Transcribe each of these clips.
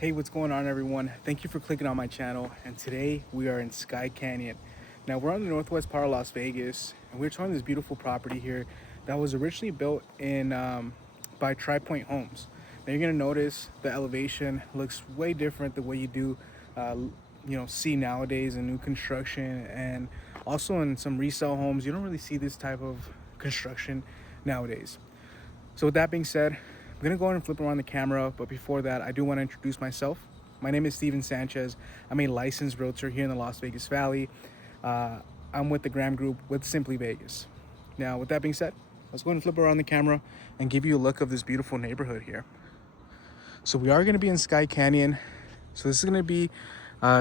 Hey, what's going on, everyone? Thank you for clicking on my channel. And today we are in Skye Canyon. Now, we're on the northwest part of Las Vegas, and we're touring this beautiful property here that was originally built in by Tri Point Homes. Now, you're gonna notice the elevation looks way different the way you do, see nowadays in new construction, and also in some resale homes. You don't really see this type of construction nowadays. So with that being said, I'm gonna go ahead and flip around the camera, but before that, I do want to introduce myself. My name is Steven Sanchez. I'm a licensed realtor here in the Las Vegas Valley. Uh, I'm with the Graham Group with Simply Vegas. Now, with that being said, let's go ahead and flip around the camera and give you a look of this beautiful neighborhood here. So we are gonna be in Skye Canyon. So this is gonna be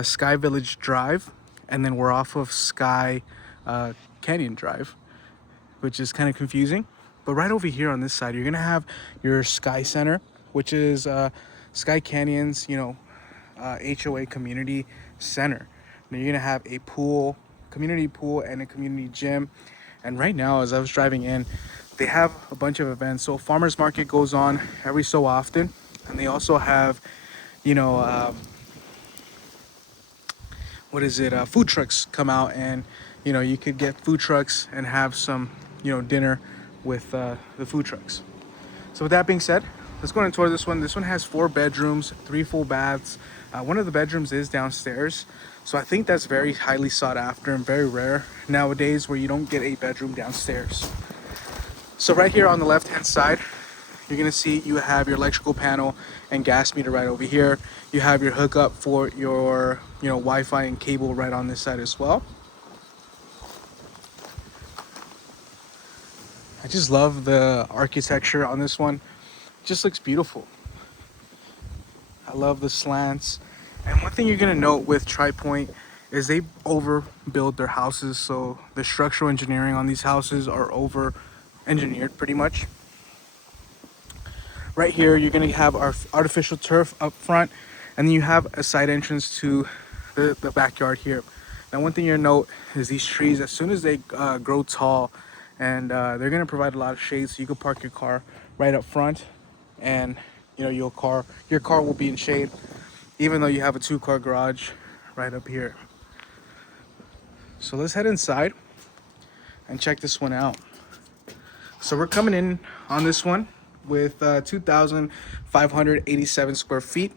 Skye Village Drive, and then we're off of Skye Canyon Drive, which is kind of confusing. But right over here on this side, you're gonna have your Skye Center, which is Skye Canyon's, HOA community center. Now you're gonna have a pool, community pool, and a community gym. And right now, as I was driving in, they have a bunch of events. So farmers market goes on every so often, and they also have, you know, food trucks come out, and you could get food trucks and have some dinner with the food trucks. So with that being said, let's go and tour this one. This one has 4 bedrooms, 3 full baths. One of the bedrooms is downstairs, so I think that's very highly sought after and very rare nowadays where you don't get a bedroom downstairs. So right here on the left hand side, you're gonna see you have your electrical panel and gas meter right over here. You have your hookup for your Wi-Fi and cable right on this side as well. I just love the architecture on this one. It just looks beautiful. I love the slants. And one thing you're gonna note with Tri Point is they overbuild their houses, so the structural engineering on these houses are over engineered pretty much. Right here, you're gonna have our artificial turf up front, and then you have a side entrance to the backyard here. Now, one thing you're gonna note is these trees, as soon as they grow tall, and they're gonna provide a lot of shade, so you can park your car right up front, and your car will be in shade, even though you have a 2-car garage right up here. So let's head inside and check this one out. So we're coming in on this one with 2,587 square feet.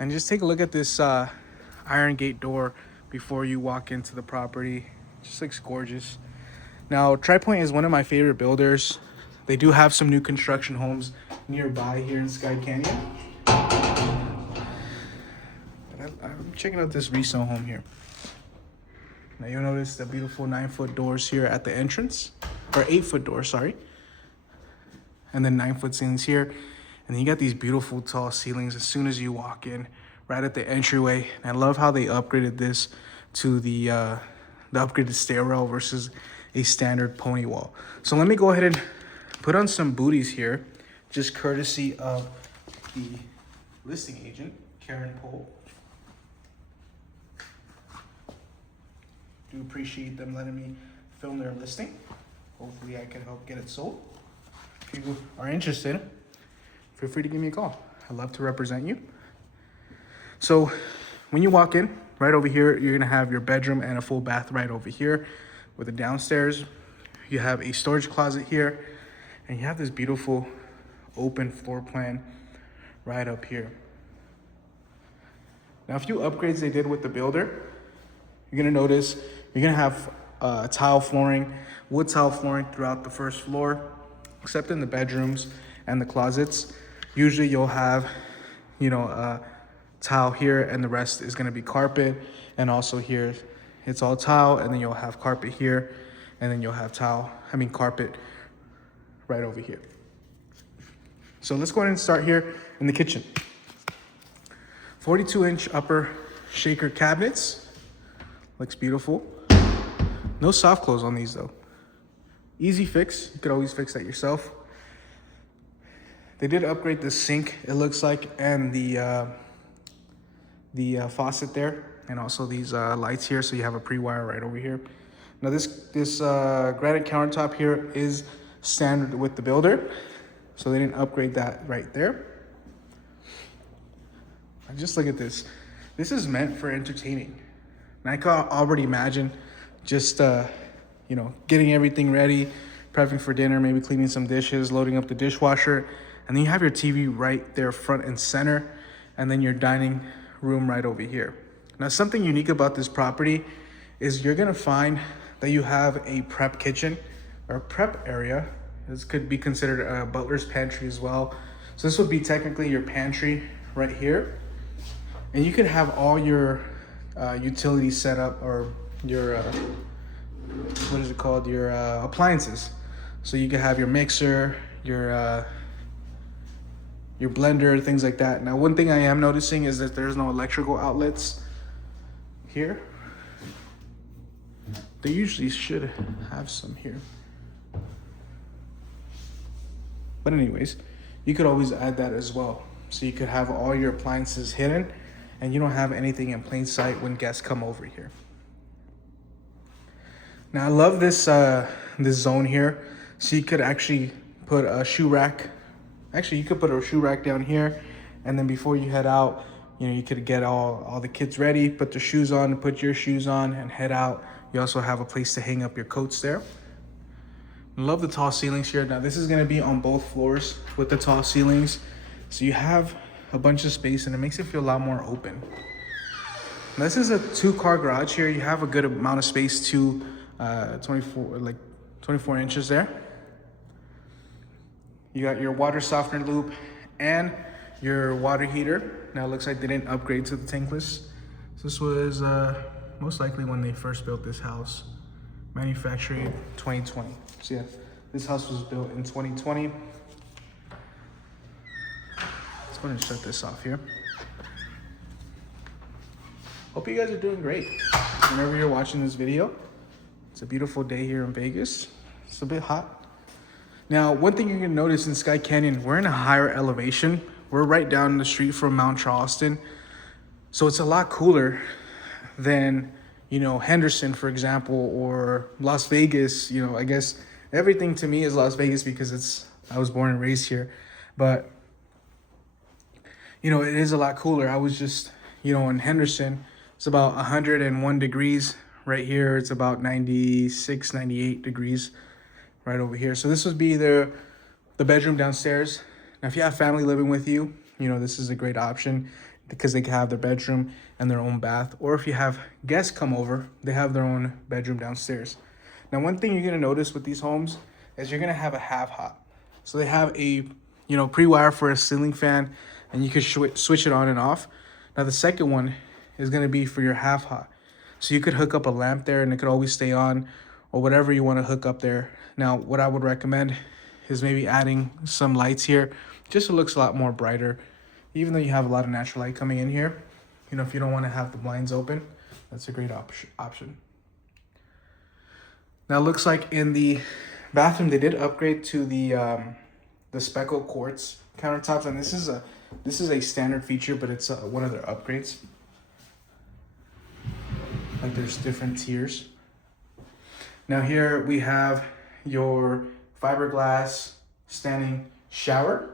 And just take a look at this iron gate door before you walk into the property. Just looks gorgeous. Now, Tri Point is one of my favorite builders. They do have some new construction homes nearby here in Skye Canyon. I'm checking out this resale home here. Now you'll notice the beautiful 9-foot doors here at the entrance, or 8-foot doors, sorry. And then 9-foot ceilings here. And then you got these beautiful tall ceilings as soon as you walk in, right at the entryway. And I love how they upgraded this to the upgraded stairwell versus a standard pony wall. So let me go ahead and put on some booties here, just courtesy of the listing agent, Karen Pohl. Do appreciate them letting me film their listing. Hopefully I can help get it sold. If you are interested, feel free to give me a call. I'd love to represent you. So when you walk in, right over here, you're gonna have your bedroom and a full bath right over here with a downstairs. You have a storage closet here, and you have this beautiful open floor plan right up here. Now, a few upgrades they did with the builder. You're gonna notice you're gonna have tile flooring, wood tile flooring throughout the first floor, except in the bedrooms and the closets. Usually you'll have, tile here, and the rest is gonna be carpet. And also here, it's all tile, and then you'll have carpet here, and then you'll have carpet right over here. So let's go ahead and start here in the kitchen. 42-inch upper shaker cabinets. Looks beautiful. No soft close on these though. Easy fix, you could always fix that yourself. They did upgrade the sink, it looks like, and the faucet there, and also these lights here, so you have a pre-wire right over here. Now this granite countertop here is standard with the builder, so they didn't upgrade that right there. Just look at this. This is meant for entertaining. And I can already imagine just, you know, getting everything ready, prepping for dinner, maybe cleaning some dishes, loading up the dishwasher. And then you have your TV right there front and center. And then your dining room right over here. Now, something unique about this property is you're gonna find that you have a prep kitchen or prep area. This could be considered a butler's pantry as well. So this would be technically your pantry right here. And you could have all your utilities set up, or your, what is it called? Your appliances. So you could have your mixer, your blender, things like that. Now, one thing I am noticing is that there's no electrical outlets here. They usually should have some here. But anyways, you could always add that as well. So you could have all your appliances hidden and you don't have anything in plain sight when guests come over here. Now I love this this zone here. So you could actually put a shoe rack. Actually, you could put a shoe rack down here, and then before you head out, you know, you could get all the kids ready, put their shoes on, put your shoes on, and head out. You also have a place to hang up your coats there. Love the tall ceilings here. Now this is gonna be on both floors with the tall ceilings. So you have a bunch of space and it makes it feel a lot more open. Now, this is a 2-car garage here. You have a good amount of space to 24 inches there. You got your water softener loop and your water heater. Now it looks like they didn't upgrade to the tankless. So this was most likely when they first built this house. Manufactured 2020. So yeah, this house was built in 2020. Let's go ahead and shut this off here. Hope you guys are doing great. Whenever you're watching this video, it's a beautiful day here in Vegas. It's a bit hot. Now, one thing you're gonna notice in Skye Canyon, we're in a higher elevation. We're right down the street from Mount Charleston. So it's a lot cooler than, you know, Henderson, for example, or Las Vegas. You know, I guess everything to me is Las Vegas because I was born and raised here. But, you know, it is a lot cooler. I was just, you know, in Henderson, it's about 101 degrees. Right here, it's about 96, 98 degrees right over here. So this would be the bedroom downstairs. Now, if you have family living with you, you know, this is a great option because they can have their bedroom and their own bath. Or if you have guests come over, they have their own bedroom downstairs. Now, one thing you're gonna notice with these homes is you're gonna have a half hot. So they have a, you know, pre-wire for a ceiling fan, and you can switch it on and off. Now, the second one is gonna be for your half hot. So you could hook up a lamp there and it could always stay on, or whatever you wanna hook up there. Now, what I would recommend is maybe adding some lights here, just so it looks a lot more brighter. Even though you have a lot of natural light coming in here, you know, if you don't want to have the blinds open, that's a great option. Now, it looks like in the bathroom, they did upgrade to the speckled quartz countertops, and this is a standard feature, but it's one of their upgrades. Like there's different tiers. Now here we have your fiberglass standing shower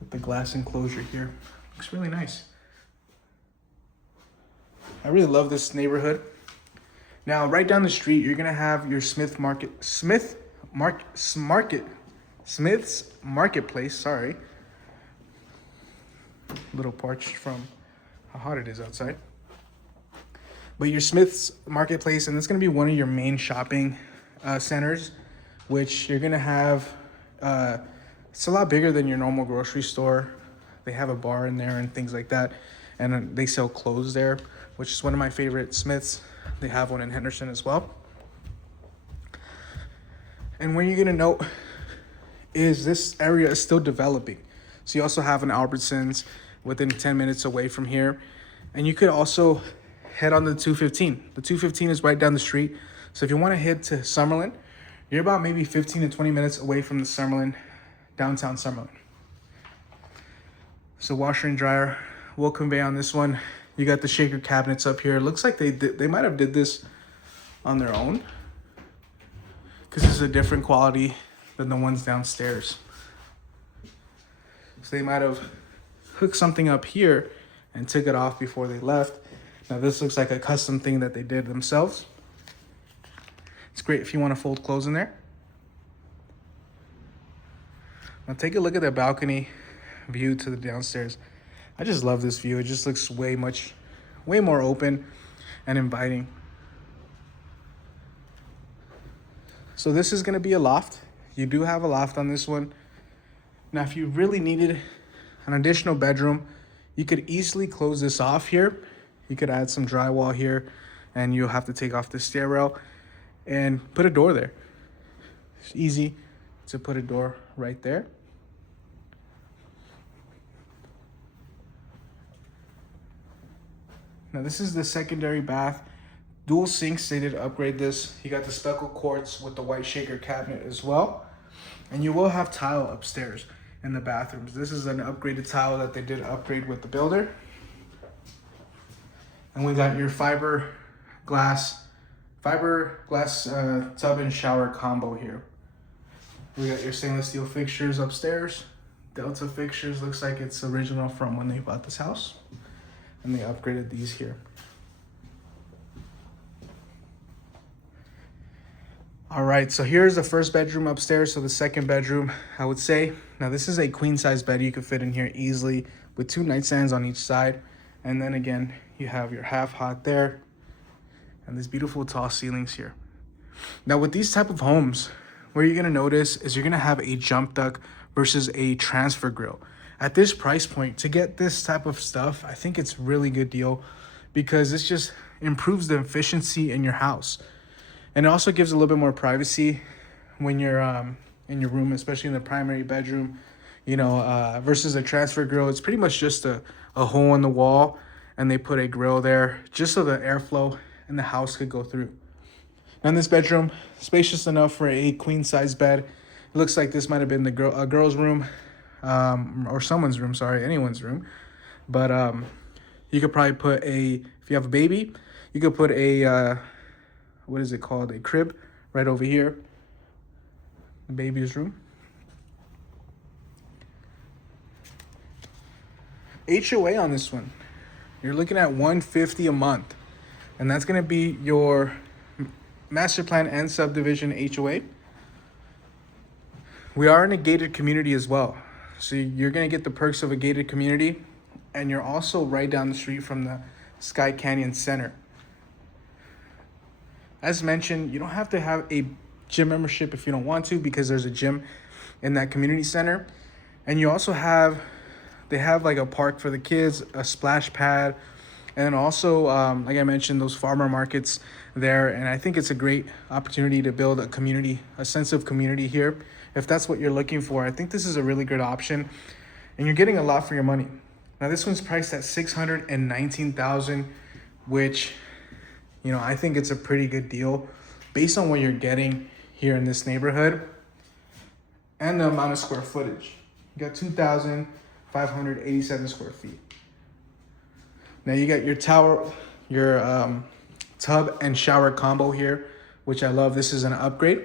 with the glass enclosure here. Looks really nice. I really love this neighborhood. Now, right down the street, you're gonna have your Smith's Marketplace. Sorry, a little parched from how hot it is outside. But your Smith's Marketplace, and it's gonna be one of your main shopping centers, which you're gonna have. It's a lot bigger than your normal grocery store. They have a bar in there and things like that, and they sell clothes there, which is one of my favorite Smiths. They have one in Henderson as well. And what you're gonna note is this area is still developing. So you also have an Albertsons within 10 minutes away from here, and you could also head on the 215. The 215 is right down the street. So if you want to head to Summerlin, you're about maybe 15 to 20 minutes away from the Summerlin, downtown Summerlin. So washer and dryer will convey on this one. You got the shaker cabinets up here. It looks like they might have did this on their own, because this is a different quality than the ones downstairs. So they might have hooked something up here and took it off before they left. Now this looks like a custom thing that they did themselves. It's great if you want to fold clothes in there. Now take a look at the balcony view to the downstairs. I just love this view. It just looks way more open and inviting. So this is going to be a loft. You do have a loft on this one. Now if you really needed an additional bedroom, you could easily close this off here. You could add some drywall here, and you'll have to take off the stair rail and put a door there. It's easy to put a door right there. Now this is the secondary bath. Dual sinks, they did upgrade this. You got the speckled quartz with the white shaker cabinet as well. And you will have tile upstairs in the bathrooms. This is an upgraded tile that they did upgrade with the builder. And we got your fiberglass tub and shower combo here. We got your stainless steel fixtures upstairs. Delta fixtures, looks like it's original from when they bought this house. And they upgraded these here. All right, so here's the first bedroom upstairs. So the second bedroom, I would say. Now this is a queen size bed you could fit in here easily with 2 nightstands on each side. And then again, you have your half hot there and these beautiful tall ceilings here. Now with these type of homes, what you're gonna notice is you're gonna have a jump duct versus a transfer grill. At this price point, to get this type of stuff, I think it's really good deal because this just improves the efficiency in your house. And it also gives a little bit more privacy when you're in your room, especially in the primary bedroom, you know, versus a transfer grill. It's pretty much just a hole in the wall, and they put a grill there just so the airflow in the house could go through. And this bedroom, spacious enough for a queen size bed. It looks like this might have been the a girl's room, or someone's room, sorry, anyone's room. But you could probably put if you have a baby, you could put a, what is it called? A crib right over here. The baby's room. HOA on this one, you're looking at $150 a month. And that's gonna be your master plan and subdivision HOA. We are in a gated community as well. So you're gonna get the perks of a gated community, and you're also right down the street from the Skye Canyon Center. As mentioned, you don't have to have a gym membership if you don't want to, because there's a gym in that community center. And you also they have like a park for the kids, a splash pad, and also, like I mentioned, those farmer markets there. And I think it's a great opportunity to build a community, a sense of community here. If that's what you're looking for, I think this is a really good option, and you're getting a lot for your money. Now this one's priced at $619,000, which, you know, I think it's a pretty good deal based on what you're getting here in this neighborhood and the amount of square footage. You got 2,587 square feet. Now you got your tub and shower combo here, which I love. This is an upgrade.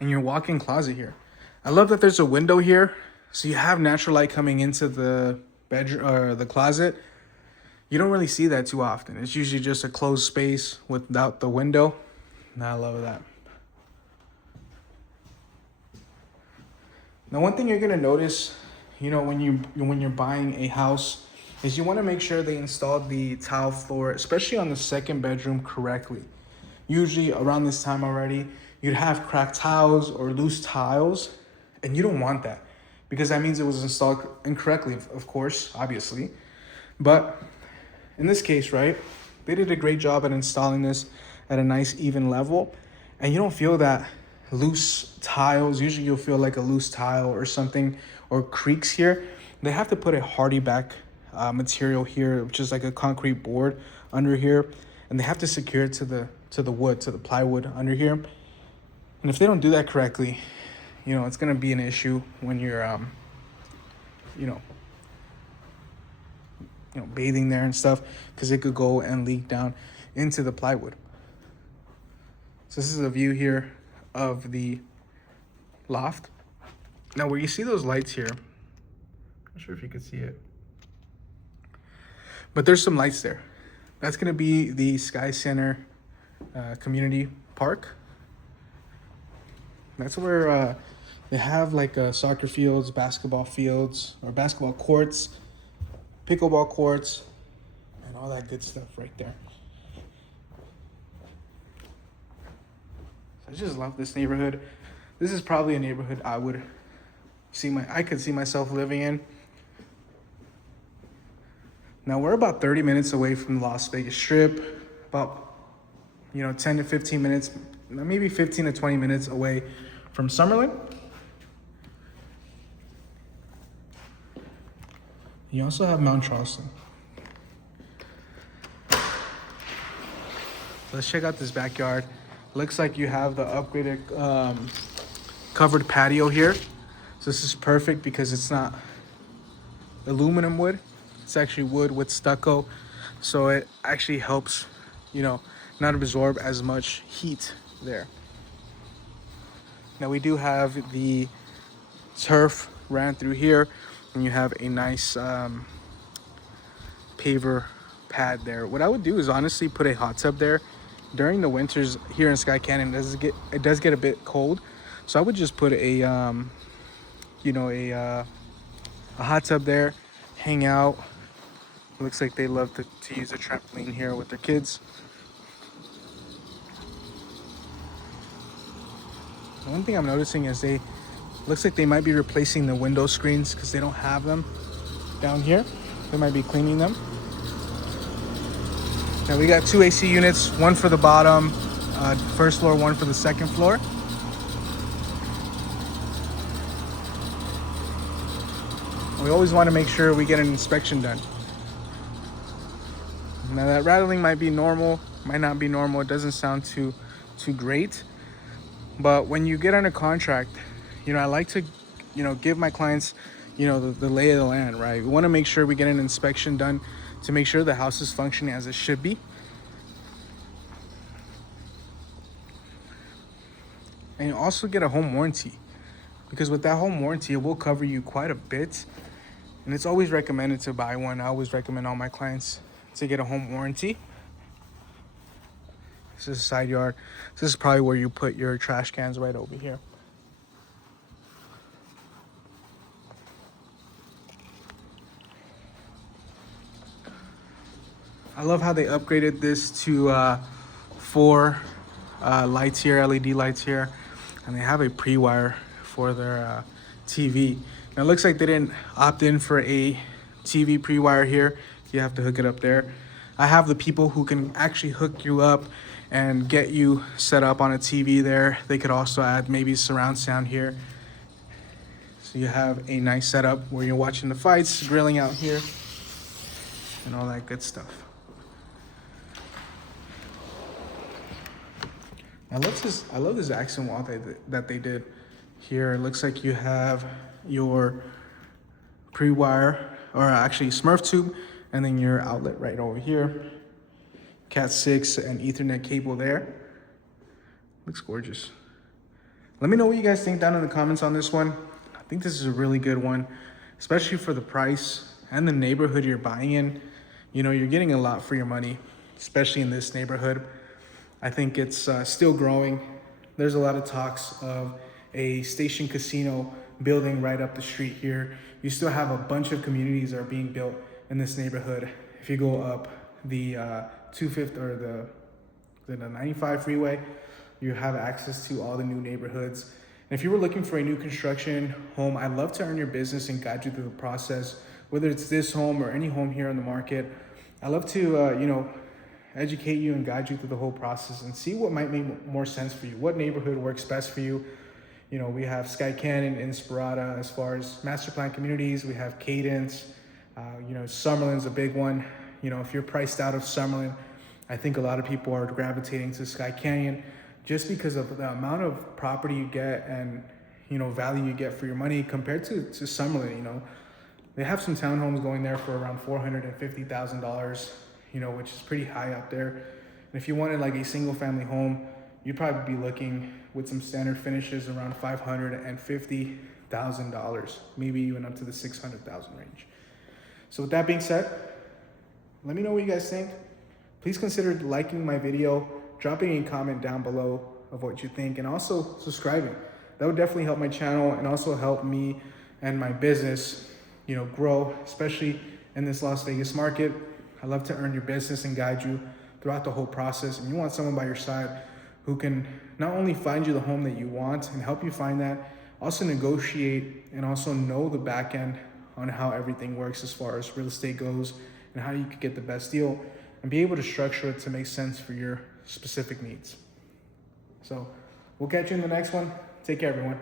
And your walk-in closet here. I love that there's a window here, so you have natural light coming into the bedroom or the closet. You don't really see that too often. It's usually just a closed space without the window. And I love that. Now, one thing you're gonna notice, you know, when you're buying a house, is you want to make sure they installed the tile floor, especially on the second bedroom, correctly. Usually around this time already, you'd have cracked tiles or loose tiles, and you don't want that because that means it was installed incorrectly, of course, obviously. But in this case, right, they did a great job at installing this at a nice even level, and you don't feel that loose tiles. Usually you'll feel like a loose tile or something, or creaks here. They have to put a hardy back material here, which is like a concrete board under here, and they have to secure it to the wood, to the plywood under here. And if they don't do that correctly, you know, it's gonna be an issue when you're you know, bathing there and stuff, because it could go and leak down into the plywood. So this is a view here of the loft. Now where you see those lights here, I'm not sure if you can see it, but there's some lights there. That's gonna be the Skye Center community park. That's where they have like soccer fields, basketball fields, or basketball courts, pickleball courts, and all that good stuff right there. I just love this neighborhood. This is probably a neighborhood I could see myself living in. Now we're about 30 minutes away from the Las Vegas Strip, about 10 to 15 minutes, maybe 15 to 20 minutes away from Summerlin. You also have Mount Charleston. Let's check out this backyard. Looks like you have the upgraded covered patio here. So this is perfect because it's not aluminum wood. It's actually wood with stucco. So it actually helps, not absorb as much heat there. Now we do have the turf ran through here, and you have a nice paver pad there. What I would do is honestly put a hot tub there. During the winters here in Skye Canyon, it does get a bit cold, so I would just put a hot tub there, hang out. Looks like they love to use a trampoline here with their kids. One thing I'm noticing is looks like they might be replacing the window screens because they don't have them down here. They might be cleaning them. Now we got 2 AC units, one for the bottom, first floor, one for the second floor. We always want to make sure we get an inspection done. Now that rattling might be normal, might not be normal. It doesn't sound too great. But when you get under contract, I like to, give my clients, the lay of the land, right? We want to make sure we get an inspection done to make sure the house is functioning as it should be. And you also get a home warranty, because with that home warranty, it will cover you quite a bit. And it's always recommended to buy one. I always recommend all my clients to get a home warranty. This is a side yard. This is probably where you put your trash cans, right over here. I love how they upgraded this to 4 lights here, LED lights here, and they have a pre-wire for their TV. Now it looks like they didn't opt in for a TV pre-wire here. You have to hook it up there. I have the people who can actually hook you up and get you set up on a TV there. They could also add maybe surround sound here. So you have a nice setup where you're watching the fights, grilling out here, and all that good stuff. I love this accent wall that they did here. It looks like you have your pre-wire, or actually Smurf tube, and then your outlet right over here. Cat 6 and Ethernet cable there. Looks gorgeous. Let me know what you guys think down in the comments on this one. I think this is a really good one, especially for the price and the neighborhood you're buying in. You're getting a lot for your money, especially in this neighborhood. I think it's still growing. There's a lot of talks of a Station Casino building right up the street here. You still have a bunch of communities that are being built in this neighborhood. If you go up the 250 or the 95 freeway, you have access to all the new neighborhoods. And if you were looking for a new construction home, I'd love to earn your business and guide you through the process, whether it's this home or any home here on the market. I love to, educate you and guide you through the whole process and see what might make more sense for you. What neighborhood works best for you? We have Skye Canyon, Inspirata as far as master plan communities. We have Cadence. Summerlin's a big one. If you're priced out of Summerlin, I think a lot of people are gravitating to Skye Canyon just because of the amount of property you get and, value you get for your money compared to Summerlin. They have some townhomes going there for around $450,000, which is pretty high up there. And if you wanted like a single family home, you'd probably be looking with some standard finishes around $550,000, maybe even up to the 600,000 range. So with that being said, let me know what you guys think. Please consider liking my video, dropping a comment down below of what you think, and also subscribing. That would definitely help my channel and also help me and my business, grow, especially in this Las Vegas market. I love to earn your business and guide you throughout the whole process. And you want someone by your side who can not only find you the home that you want and help you find that, also negotiate and also know the back end on how everything works as far as real estate goes and how you could get the best deal and be able to structure it to make sense for your specific needs. So we'll catch you in the next one. Take care, everyone.